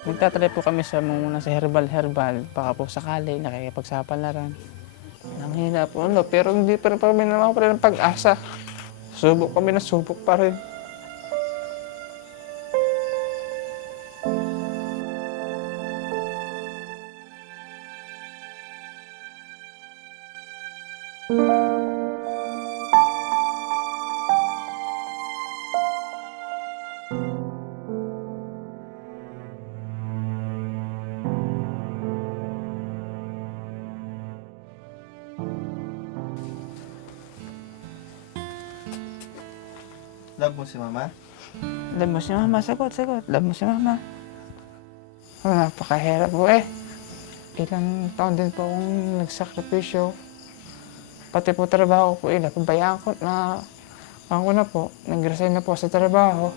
Nagtatry po kami sa muna sa herbal, baka po sakali nakikipagsapalaran. Ang hina po pero hindi pa rin kami naman pa rin ng pag-asa. Subok kami na subok pa rin. Love mo si mama? Love mo si mama, sagot. Love mo si mama. Oh, napakahirap po eh. Ilang taon din po akong nagsakripisyo. Pati po trabaho ko, napabayaan ko na ako na po, nag-resign na po sa trabaho.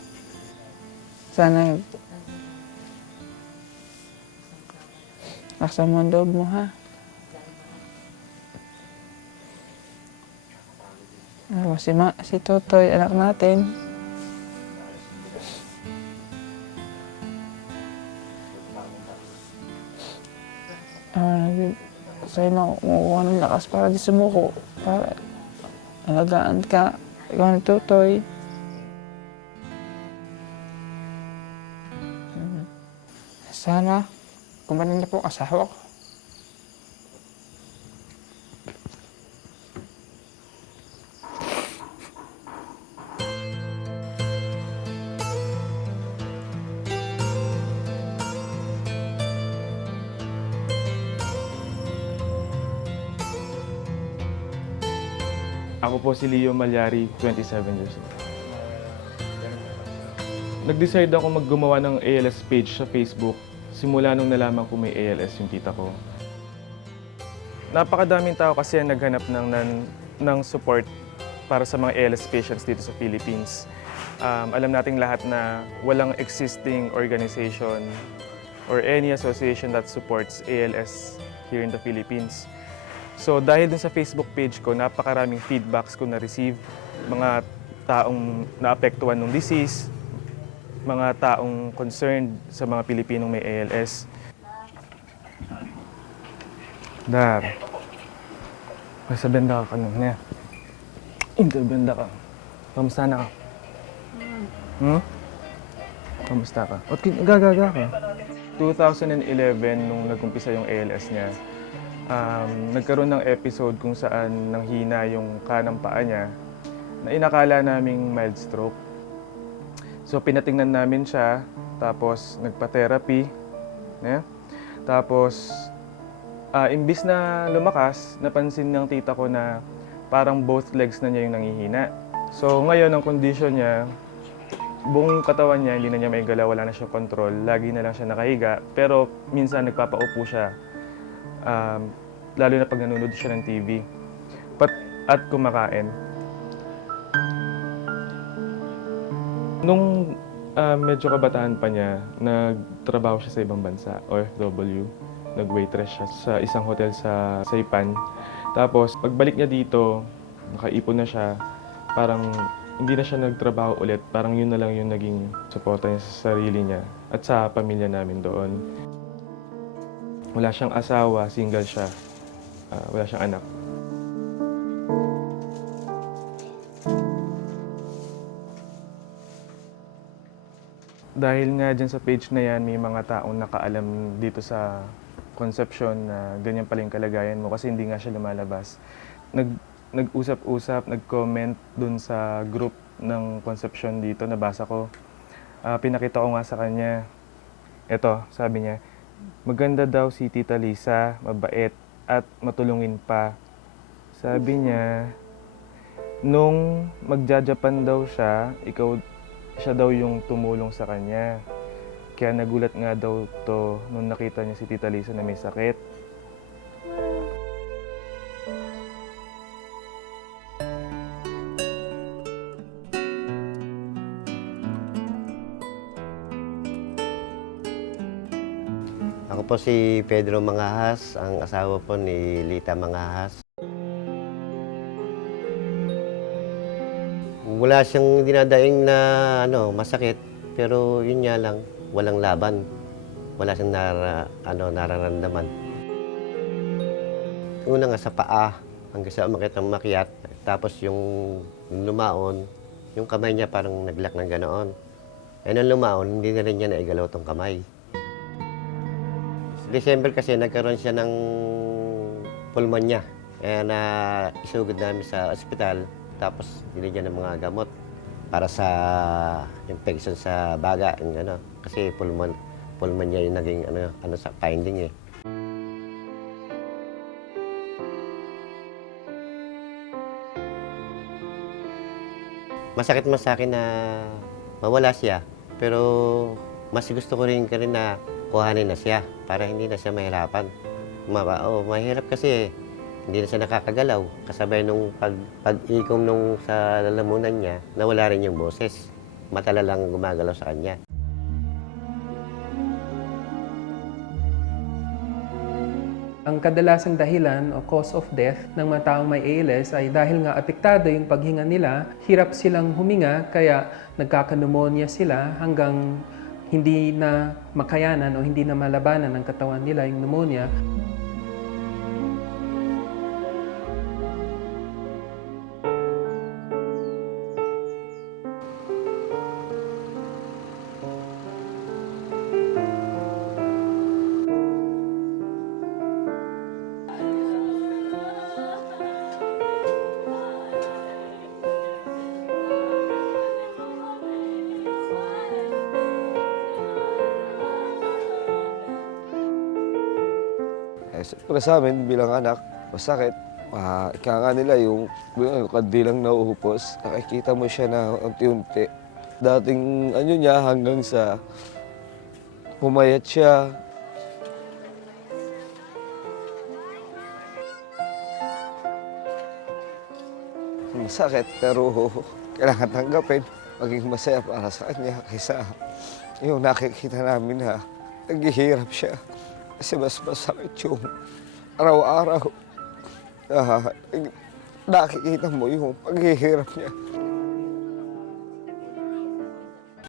Sana laksa mo ang loob mo, ha? Si Totoy, anak natin. Sa'yo na kumukuha ng lakas para di sumuko. Para alagaan ka. Ikaw ni Totoy. Sana gumaling na po ang asawa ko. Ako po si Leo Malyari, 27 years old. Nag-decide ako maggumawa ng ALS page sa Facebook simula nung nalaman ko may ALS yung tita ko. Napakadaming tao kasi ang naghanap ng support para sa mga ALS patients dito sa Philippines. Alam nating lahat na walang existing organization or any association that supports ALS here in the Philippines. So dahil dun sa Facebook page ko, napakaraming feedbacks ko na-receive. Mga taong naapektuhan ng disease, mga taong concerned sa mga Pilipinong may ALS. Dar, sa benda ka kanina. Interbenda ka. Kamusta na ka? Kamusta ka? Ba't gagaga ka? 2011, nung nag-umpisa yung ALS niya, nagkaroon ng episode kung saan nanghina yung kanang paa niya na inakala naming mild stroke. So pinatingnan namin siya, tapos nagpa-therapy. Tapos imbis na lumakas, napansin ng tita ko na parang both legs na niya yung nanghihina. So ngayon ang condition niya, buong katawan niya, hindi na niya may galaw, wala na siyang control. Lagi na lang siya nakahiga, pero minsan nagpapaupo siya. Lalo na pag nanonood siya ng TV at kumakain. Nung medyo kabataan pa niya, nagtrabaho siya sa ibang bansa, OFW. Nag-waitress siya sa isang hotel sa Saipan. Tapos pagbalik niya dito, nakaipon na siya, parang hindi na siya nagtrabaho ulit. Parang yun na lang yung naging suporta niya sa sarili niya at sa pamilya namin doon. Wala siyang asawa, single siya. Wala siyang anak. Dahil nga dyan sa page na yan, may mga taong nakaalam dito sa Concepcion na ganyan pala yung kalagayan mo kasi hindi nga siya lumalabas. Nag-usap-usap, nag-comment dun sa group ng Concepcion dito, nabasa ko. Pinakita ko nga sa kanya, eto, sabi niya, maganda daw si Tita Lisa, mabait, at matulungin pa. Sabi niya, nung magja-Japan daw siya, siya daw yung tumulong sa kanya. Kaya nagulat nga daw to nung nakita niya si Tita Lisa na may sakit. Ako po si Pedro Mangahas, ang asawa po ni Lita Mangahas. Wala siyang dinadaing na masakit, pero yun nga lang, walang laban. wala siyang nararamdaman. Una nga sa paa, hanggang sa umakit ng makiat. Tapos yung lumaon, yung kamay niya parang naglak ng ganoon. Eh nung lumaon, hindi na rin niya naigalaw tong kamay. December kasi nagkaroon siya ng pulmonya. Kaya na isugod namin sa ospital, tapos binigyan ng mga gamot para sa infection sa baga. Yung, kasi pulmonya yung naging sa finding eh. Masakit man sa akin na mawala siya, pero mas gusto ko rin na kuhanin na siya para hindi na siya mahirapan. Mahirap kasi hindi na siya nakakagalaw. Kasabay nung pag-ikom nung sa lalamunan niya, nawala rin yung boses. Matala lang gumagalaw sa kanya. Ang kadalasang dahilan o cause of death ng mga taong may ALS ay dahil nga apektado yung paghinga nila, hirap silang huminga kaya nagkaka-pneumonia sila hanggang hindi na makayanan o hindi na malabanan ng katawan nila yung pneumonia. Siyempre sa amin bilang anak, masakit. Ika nga nila yung kandilang nauupos. Nakikita mo siya na unti-unti. Dating niya hanggang sa pumayat siya. Masakit pero kailangan tanggapin. Maging masaya para sa kanya kaysa yung nakikita namin na naghihirap siya. Kasi mas masakit yung araw-araw. Nakikita mo yung paghihirap niya.